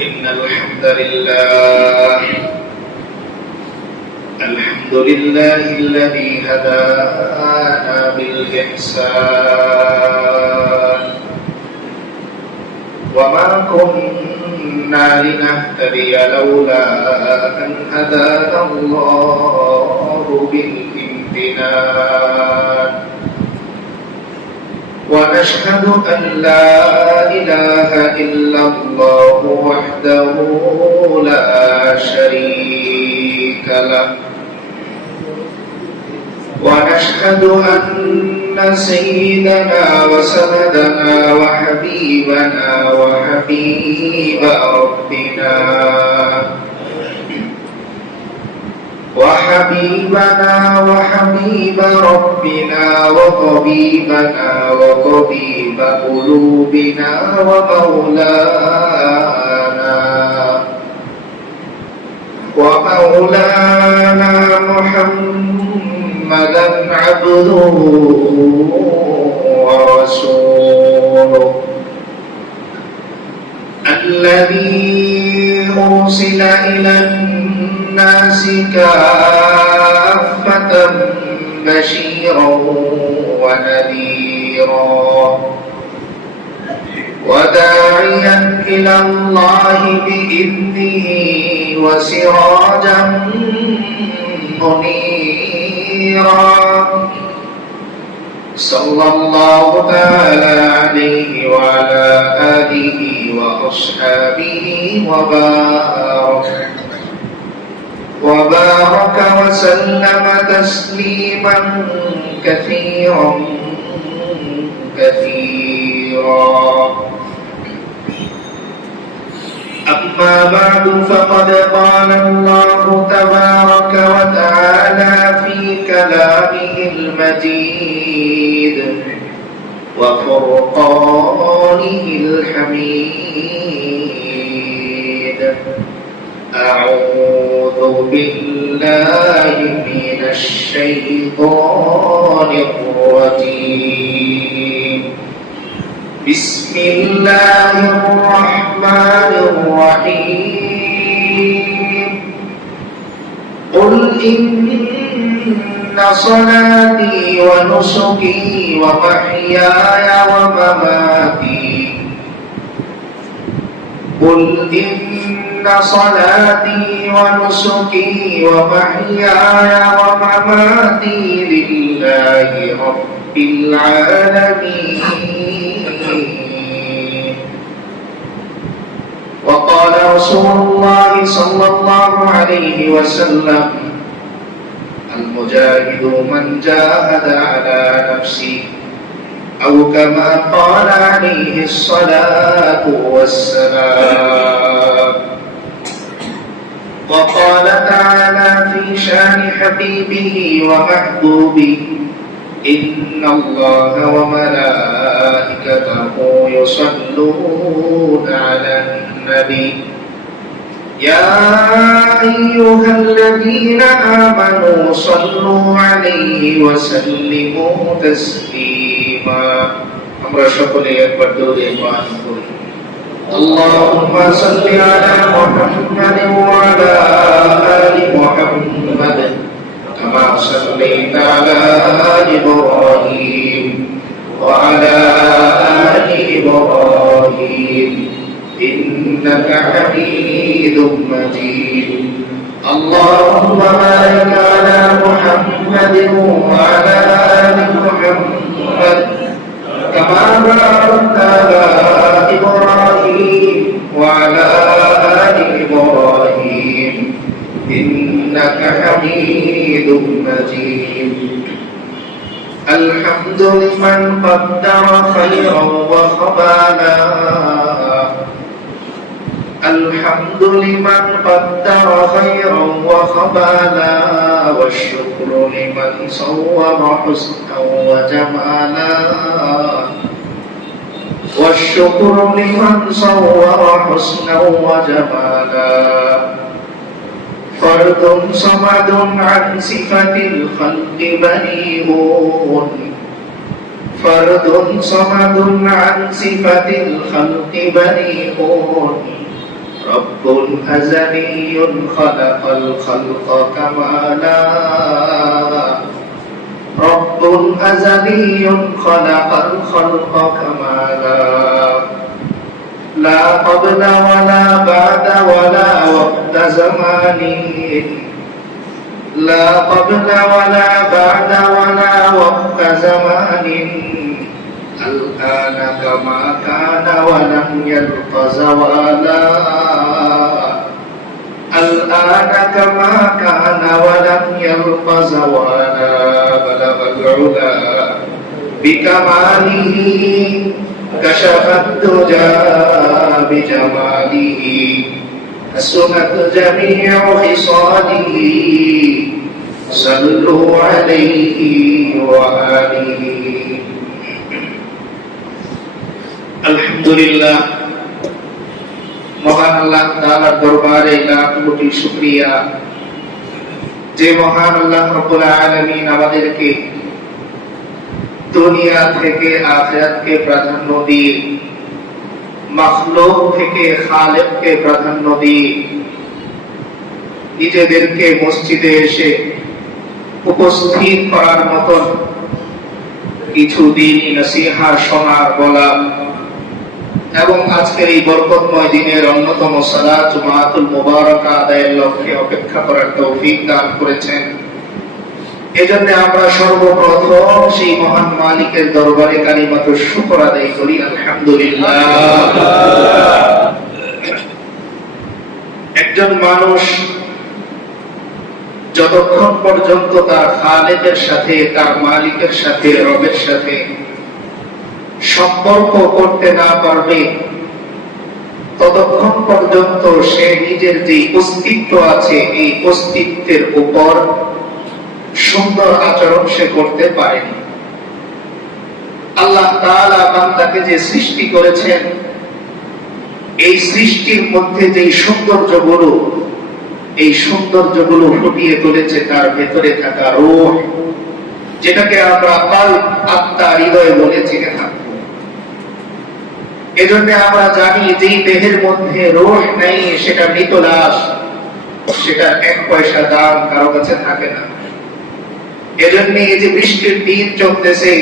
إن الحمد لله الذي هدانا بالإحسان وما كنا لنهتدي لولا أن هدانا الله بالامتنان ونشهد أن لا إله إلا الله وحده لا شريك له ونشهد أن سيدنا وسندنا وحبيبنا وحبيب ربنا وحبيب ربنا وطبيبنا وطبيب قلوبنا ومولانا محمدا عبده ورسوله الذي أرسل إلى الناس كافة بشيرا ونذيرا وداعيا إلى الله بإذنه وسراجا منيرا صلى الله تعالى عليه وعلى آله وأصحابه وبارك وسلم تسليما كثيرا أما بعد فقد قال الله تبارك وتعالى في كلامه المجيد وفرقانه الحميد أعوذ بالله من الشيطان الرجيم بسم الله الرحمن الرحيم قل إن صلاتي ونسكي ومحياي ومماتي قل إن صلاتي ونسكي ومحياي ومماتي لله رب العالمين وقال رسول الله صلى الله عليه وسلم المجاهد من جاهد على نفسه أو كما قال عليه الصلاة والسلام وقال تعالى في شان حبيبه ومحبوبه إن الله وملائكته يصلون على النبي يا أيها الذين آمنوا صلوا عليه وسلموا تسليما আমরা সকলে একবার দরুদ পাঠ করি اللهم صل على محمد وعلى آل محمد كما صليت على إبراهيم وعلى آل إبراهيم إنك حميد مجيد اللهم بارك على محمد وعلى آل محمد كما باركت على إبراهيم وعلى آل إبراهيم إنك حميد مجيد الحمد لمن قدر خيرا وخبالا الحمد لمن قدر خيرا وخبالا والشكر لمن صور حسنا وجمالا والشكر لمن صور حسنا وجمالا فرد صمد عن صفة الخلق بديهون فرد صمد عن صفة الخلق بديهون رب أزلي خلق الخلق كمالا رب أزلي خلق الخلق كمالا لا قبل ولا بعد ولا وقت زمان لا قبل ولا بعد ولا وقت زمان الآن كما كان ولم يلق زوالا الآن كما كان ولم يلق زوالا بلغ العلا بكماله كشف الدجى بجماله حسنت جميع خصاله صلوا عليه وآله আলহামদুলিল্লাহ। মহান আল্লাহ তাআলার দরবারে লাখ কোটি শুকরিয়া যে মহান আল্লাহ রাব্বুল আলামিন আমাদেরকে দুনিয়া থেকে আখিরাতকে প্রাধান্য দিয়ে মাখলুক থেকে খালিককে প্রাধান্য দিয়ে নিজেদেরকে মসজিদে এসে উপস্থিত করার মতন কিছু দিনই নসিহা শোনার বলা এবং আজকের এই বরকতময় দিনের অন্যতম সালাত জুমাতুল মুবারাকা আদায়ের লক্ষ্যে অপেক্ষা করার তৌফিক দান করেছেন। এজন্য আমরা সর্বপ্রথম সেই মহান মালিকের দরবারে কালিমাতুর শুকর আদায় করি, আলহামদুলিল্লাহ। একজন মানুষ যতক্ষণ পর্যন্ত তার খালেকের সাথে, তার মালিকের সাথে, রবের সাথে সম্পর্ক করতে না পারবে ততক্ষণ পর্যন্ত সে নিজের যে অস্তিত্ব আছে এই অস্তিত্বের উপর সুন্দর আচরণ সে করতে পারেনি। আল্লাহ তাআলা বান্দাকে যে সৃষ্টি করেছেন এই সৃষ্টির মধ্যে যে সৌন্দর্যগুলো, এই সৌন্দর্যগুলো ফুটিয়ে তুলেছে তার ভেতরে থাকা রূহ, যেটাকে আমরা কলব, আত্মা, হৃদয় বলে চিনে থাকি। এজন্য আমরা জানি যে দেহের মধ্যে রূহ নেই সেটা মৃত লাশ, সেটা এক পয়সা দাম কারো কাছে থাকে না। এজন্য এই যে বৃষ্টির দিন চলতেছে,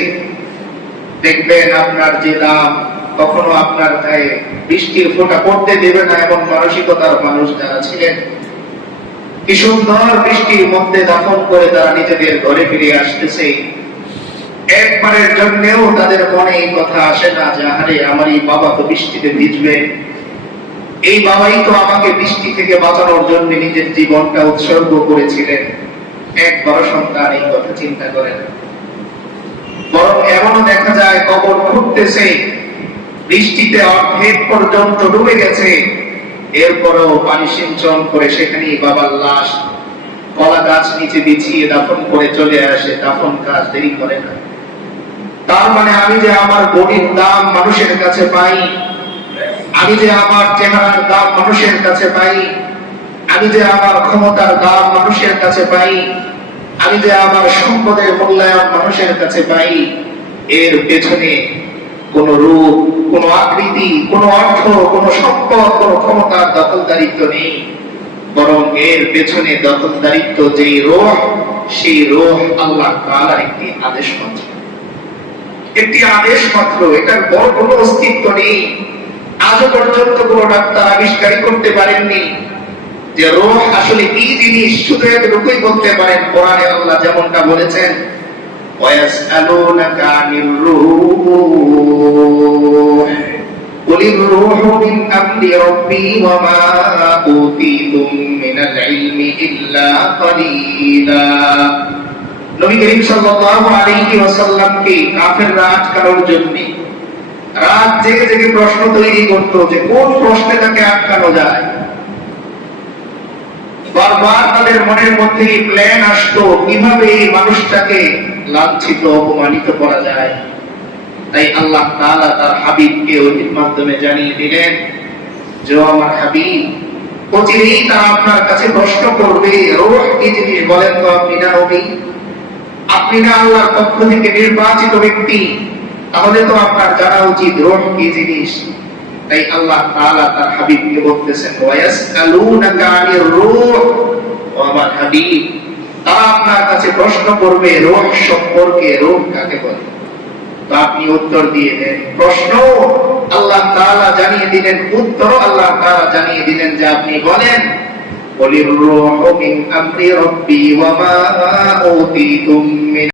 দেখবেন আপনার যে দাম কখনো আপনার গায়ে বৃষ্টির ফোঁটা পড়তে দেবে না এমন মানসিকতার মানুষ যারা ছিলেন, কি সুন্দর বৃষ্টির মধ্যে দাফন করে তারা নিজেদের ঘরে ফিরে আসতেছে। একবারের জন্যেও তাদের মনে এই কথা আসে না যে আরে আমার এই বাবা তো বৃষ্টিতে ভিজবে, এই বাবাই তো আমাকে বৃষ্টি থেকে বাঁচানোর জন্য নিজের জীবনটা উৎসর্গ করেছিলেন। একবার সন্তান এই কথা চিন্তা করে না, বরং এমনও দেখা যায় কবর খুঁড়তেছে, বৃষ্টিতে অর্ধেক পর্যন্ত ডুবে গেছে, এরপরও পানি সিঞ্চন করে সেখানেই বাবার লাশ কলা গাছ নিচে বিছিয়ে দাফন করে চলে আসে। দাফন কাজ দেরি করে না। তার মানে আমি যে আমার বডির দাম মানুষের কাছে পাই, আমি যে আমার চেহারার দাম মানুষের কাছে পাই, আমি যে আমার ক্ষমতার দাম মানুষের কাছে পাই, আমি যে আমার সম্পদের মূল্যায়ন মানুষের কাছে পাই, এর পেছনে কোন রূপ, কোন আকৃতি, কোন অর্থ, কোন সম্পদ, কোন ক্ষমতার দখলদারিত্ব নেই, বরং এর পেছনে দখলদারিত্ব যেই রূহ, সেই রূহ আল্লাহ তাআলার একটি আদেশ মাত্র, একটি আদেশ মাত্র। এটার বড় কোনো অস্তিত্ব নেই। আজও পর্যন্ত কোন ডাক্তার আবিষ্কারই করতে পারেননি যে রূহ আসলে কি জিনিস। শুধু এতটুকুই বলতে পারেন, কোরআনে আল্লাহ যেমনটা বলেছেন, وَيَسْأَلُونَكَ عَنِ الرُّوحِ قُلِ الرُّوحُ مِنْ أَمْرِ رَبِّي وَمَا أُوتِيتُم مِّنَ الْعِلْمِ إِلَّا قَلِيلًا। নবী করিম সাল্লাল্লাহু আলাইহি ওয়াসাল্লামকে কাফেররা আটকানোর জন্য রাত জেগে জেগে প্রশ্ন তৈরি করত যে কোন প্রশ্নে তাকে আটকানো যায়। বারবার তাদের মনের মধ্যে প্ল্যান আসতো কিভাবে এই মানুষটাকে লাঞ্ছিত, অপমানিত করা যায়। তাই আল্লাহ তাআলা তার হাবিবকে ওহির মাধ্যমে জানিয়ে দিলেন যে আমার হাবিব, অচিরেই তারা আপনার কাছে প্রশ্ন করবে রূহ কি জিনিস, বলেন তো আপনি না নবী, আপনি না আল্লাহর পক্ষ থেকে নির্বাচিত ব্যক্তি, তাহলে তো আপনার জানা উচিত রূহ কি জিনিস। তাই আল্লাহ তাআলা তার হাবিবকে বলতেছেন ওয়ায়াসআলুনাকা আনির রূহ, ও আমার হাবিব, তারা আপনার কাছে প্রশ্ন করবে রূহ সম্পর্কে, রূহ কাকে বলে। তো আপনি উত্তর দিয়ে দেন। প্রশ্ন আল্লাহ তাআলা জানিয়ে দিলেন, উত্তর আল্লাহ তাআলা জানিয়ে দিলেন যে আপনি বলেন কুলির রূহু মিন আমরি রাব্বি ওয়া মা উতীতুম মিন